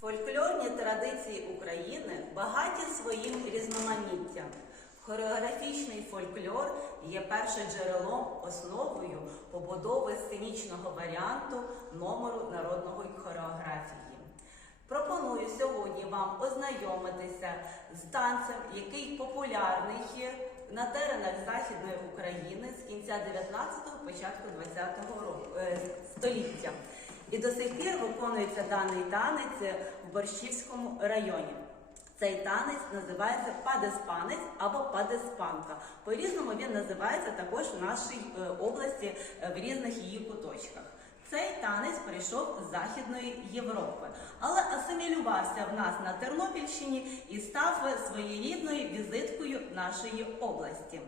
Фольклорні традиції України багаті своїм різноманіттям. Хореографічний фольклор є першим джерелом, основою побудови сценічного варіанту номеру народної хореографії. Пропоную сьогодні вам ознайомитися з танцем, який популярний є на теренах Західної України з кінця 19-го, початку 20-го року е, століття. І до сих пір виконується даний танець в Борщівському районі. Цей танець називається падеспанець або падеспанка. По-різному він називається також в нашій е, області е, в різних її куточках. Цей танець прийшов з Західної Європи, але асимілювався в нас на Тернопільщині і став своєрідною візиткою нашої області.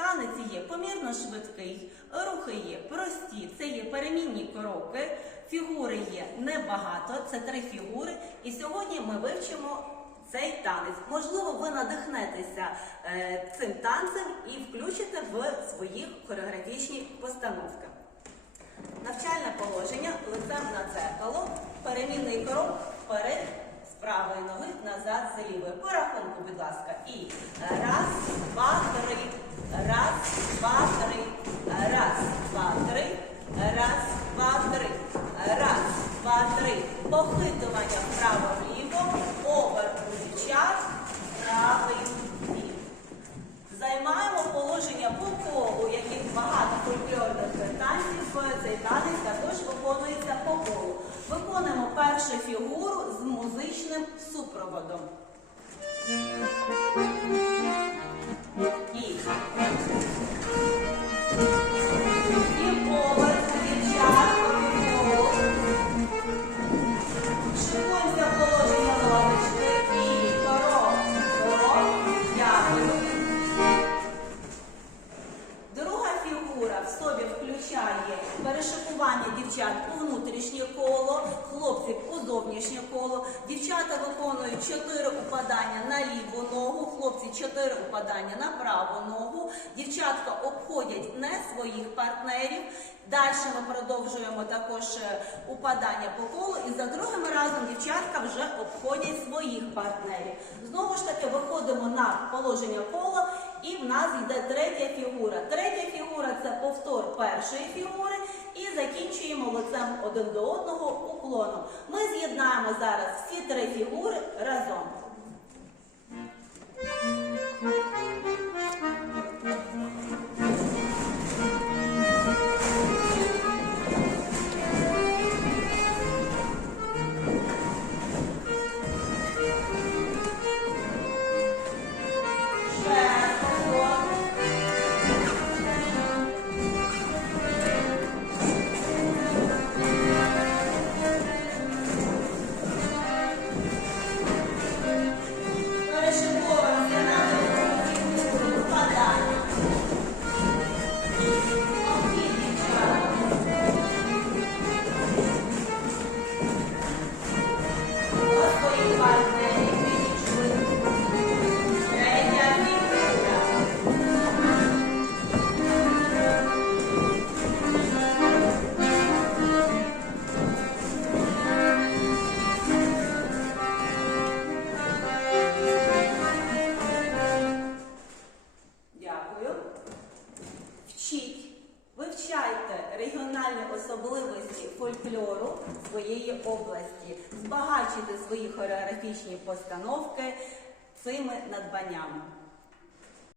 Танець є помірно швидкий, рухи є прості, це є перемінні кроки, фігури є небагато, це три фігури. І сьогодні ми вивчимо цей танець. Можливо, ви надихнетеся е, цим танцем і включите в свої хореографічні постановки. Навчальне положення лицем на дзеркало, перемінний крок вперед з правої ноги назад з лівої. По рахунку, будь ласка. І раз, два, три, раз, два, три, раз, два, три, раз, два, три, раз, два, три. Похитування вправо-вліво, оберт у дівчат, правий бік. Займаємо положення по колу, яких багато фольклорних танців. Цей танець також виконується по колу. Виконуємо першу фігуру з музичним супроводом. Зовнішнє коло. Дівчата виконують 4 упадання на ліву ногу, хлопці 4 упадання на праву ногу. Дівчатка обходять не своїх партнерів. Далі ми продовжуємо також е, упадання по колу, і за другим разом дівчатка вже обходять своїх партнерів. Знову ж таки, виходимо на положення кола, і в нас йде третя фігура. Третя фігура це повтор першої фігури, закінчуємо лицем один до одного уклоном. Ми з'єднаємо зараз всі три фігури особливості фольклору своєї області, збагачити свої хореографічні постановки цими надбаннями.